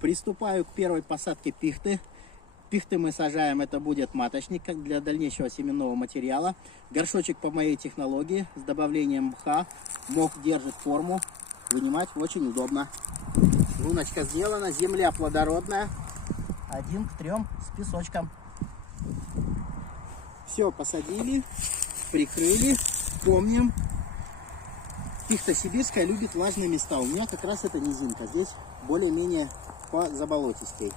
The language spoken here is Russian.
Приступаю к первой посадке пихты. Пихты мы сажаем, это будет маточник для дальнейшего семенного материала. Горшочек по моей технологии с добавлением мха. Мох держит форму, вынимать очень удобно. Луночка сделана, земля плодородная. 1 к 3 с песочком. Все, посадили, прикрыли. Помним, пихта сибирская любит влажные места. У меня как раз это низинка. Здесь более-менее по заболотистей.